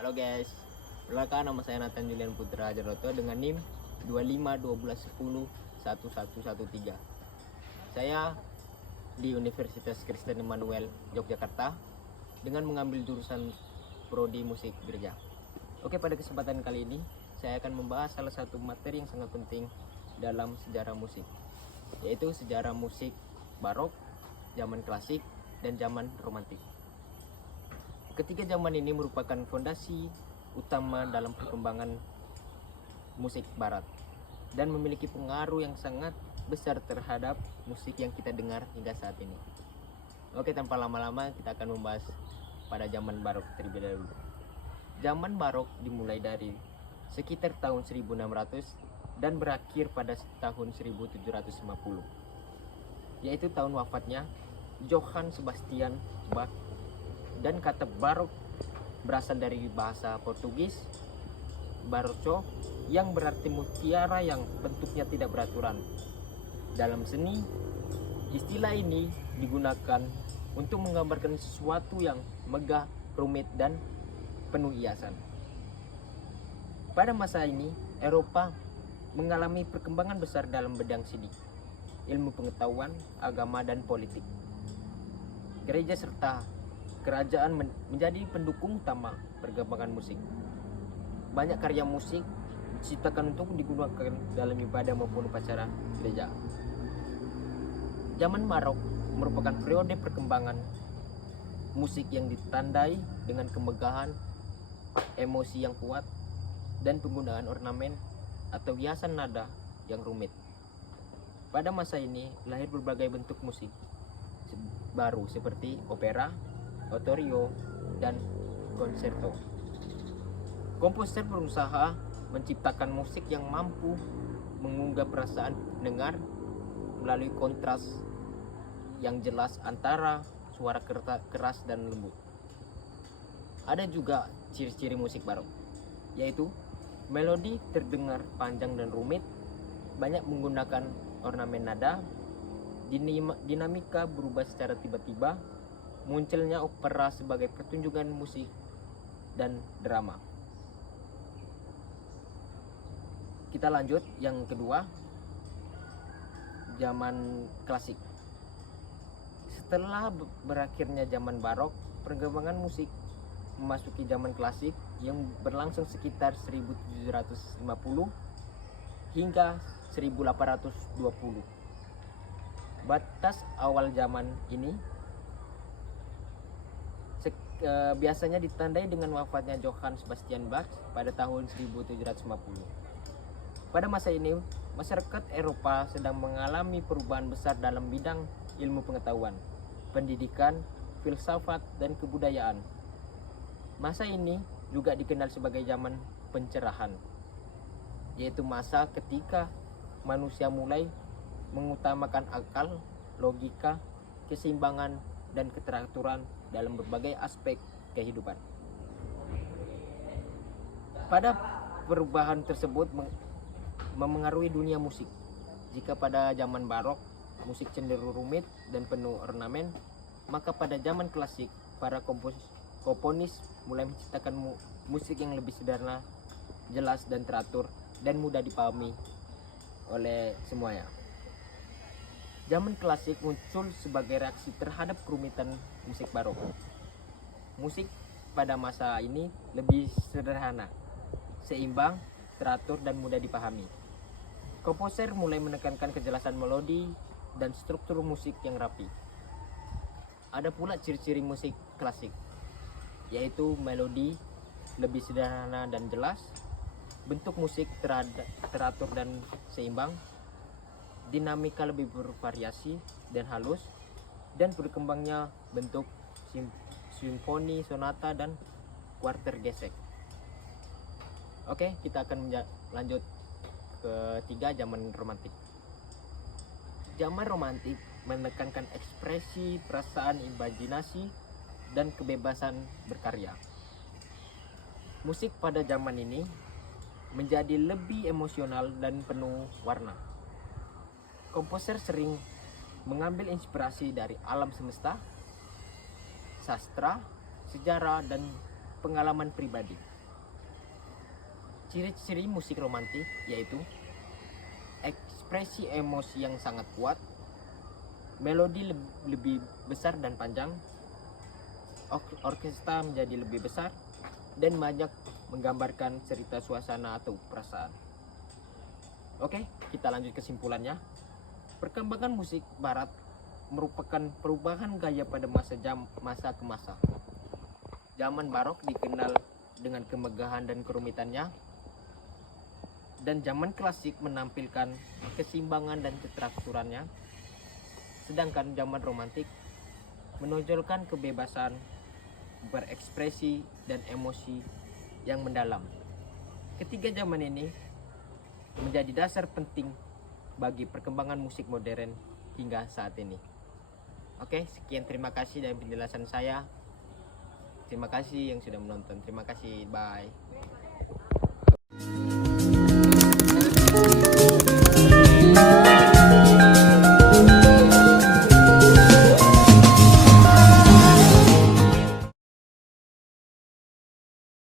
Halo guys, perkenalkan nama saya Nathan Julian Putra Jaroto dengan NIM 2512101113. Saya di Universitas Kristen Immanuel Yogyakarta dengan mengambil jurusan Prodi Musik Gereja. Oke, pada kesempatan kali ini saya akan membahas salah satu materi yang sangat penting dalam sejarah musik, yaitu sejarah musik barok, zaman klasik, dan zaman romantik. Ketiga zaman ini merupakan fondasi utama dalam perkembangan musik barat dan memiliki pengaruh yang sangat besar terhadap musik yang kita dengar hingga saat ini. Oke, tanpa lama-lama kita akan membahas pada zaman barok terlebih dahulu. Zaman barok dimulai dari sekitar tahun 1600 dan berakhir pada tahun 1750, yaitu tahun wafatnya Johann Sebastian Bach. Dan kata barok berasal dari bahasa Portugis barocho yang berarti mutiara yang bentuknya tidak beraturan. Dalam seni, istilah ini digunakan untuk menggambarkan sesuatu yang megah, rumit, dan penuh hiasan. Pada masa ini, Eropa mengalami perkembangan besar dalam bidang seni, ilmu pengetahuan, agama, dan politik. Gereja serta kerajaan menjadi pendukung utama perkembangan musik. Banyak karya musik diciptakan untuk digunakan dalam ibadah maupun upacara gereja. Zaman barok merupakan periode perkembangan musik yang ditandai dengan kemegahan, emosi yang kuat, dan penggunaan ornamen atau hiasan nada yang rumit. Pada masa ini lahir berbagai bentuk musik baru seperti opera, oratorio, dan konserto. Komposer berusaha menciptakan musik yang mampu mengunggah perasaan pendengar melalui kontras yang jelas antara suara keras dan lembut. Ada juga ciri-ciri musik barok, yaitu melodi terdengar panjang dan rumit, banyak menggunakan ornamen nada, dinamika berubah secara tiba-tiba, munculnya opera sebagai pertunjukan musik, dan drama. Kita lanjut yang kedua, zaman klasik. Setelah berakhirnya zaman barok, perkembangan musik memasuki zaman klasik yang berlangsung sekitar 1750 hingga 1820. Batas awal zaman ini biasanya ditandai dengan wafatnya Johann Sebastian Bach pada tahun 1750. Pada masa ini, masyarakat Eropa sedang mengalami perubahan besar dalam bidang ilmu pengetahuan, pendidikan, filsafat, dan kebudayaan. Masa ini juga dikenal sebagai zaman pencerahan, yaitu masa ketika manusia mulai mengutamakan akal, logika, keseimbangan, dan keteraturan dalam berbagai aspek kehidupan. Pada perubahan tersebut memengaruhi dunia musik. Jika pada zaman barok musik cenderung rumit dan penuh ornamen, maka pada zaman klasik para komponis mulai menciptakan musik yang lebih sederhana, jelas dan teratur, dan mudah dipahami oleh semuanya. Zaman klasik muncul sebagai reaksi terhadap kerumitan musik barok. Musik pada masa ini lebih sederhana, seimbang, teratur, dan mudah dipahami. Komposer mulai menekankan kejelasan melodi dan struktur musik yang rapi. Ada pula ciri-ciri musik klasik, yaitu melodi lebih sederhana dan jelas, bentuk musik teratur dan seimbang, dinamika lebih bervariasi dan halus, dan berkembangnya bentuk simfoni, sonata, dan kuarter gesek. Oke, kita akan lanjut ketiga, zaman romantik. Zaman romantik menekankan ekspresi, perasaan, imajinasi, dan kebebasan berkarya. Musik pada zaman ini menjadi lebih emosional dan penuh warna. Komposer sering mengambil inspirasi dari alam semesta, sastra, sejarah, dan pengalaman pribadi. Ciri-ciri musik romantik yaitu ekspresi emosi yang sangat kuat, melodi lebih besar dan panjang, orkestra menjadi lebih besar, dan banyak menggambarkan cerita suasana atau perasaan. Oke, kita lanjut kesimpulannya. Perkembangan musik barat merupakan perubahan gaya pada masa ke masa. Zaman barok dikenal dengan kemegahan dan kerumitannya, dan zaman klasik menampilkan keseimbangan dan keteraturannya, sedangkan zaman romantik menonjolkan kebebasan berekspresi dan emosi yang mendalam. Ketiga zaman ini menjadi dasar penting bagi perkembangan musik modern hingga saat ini. Oke, sekian, terima kasih dari penjelasan saya. Terima kasih yang sudah menonton. Terima kasih, bye.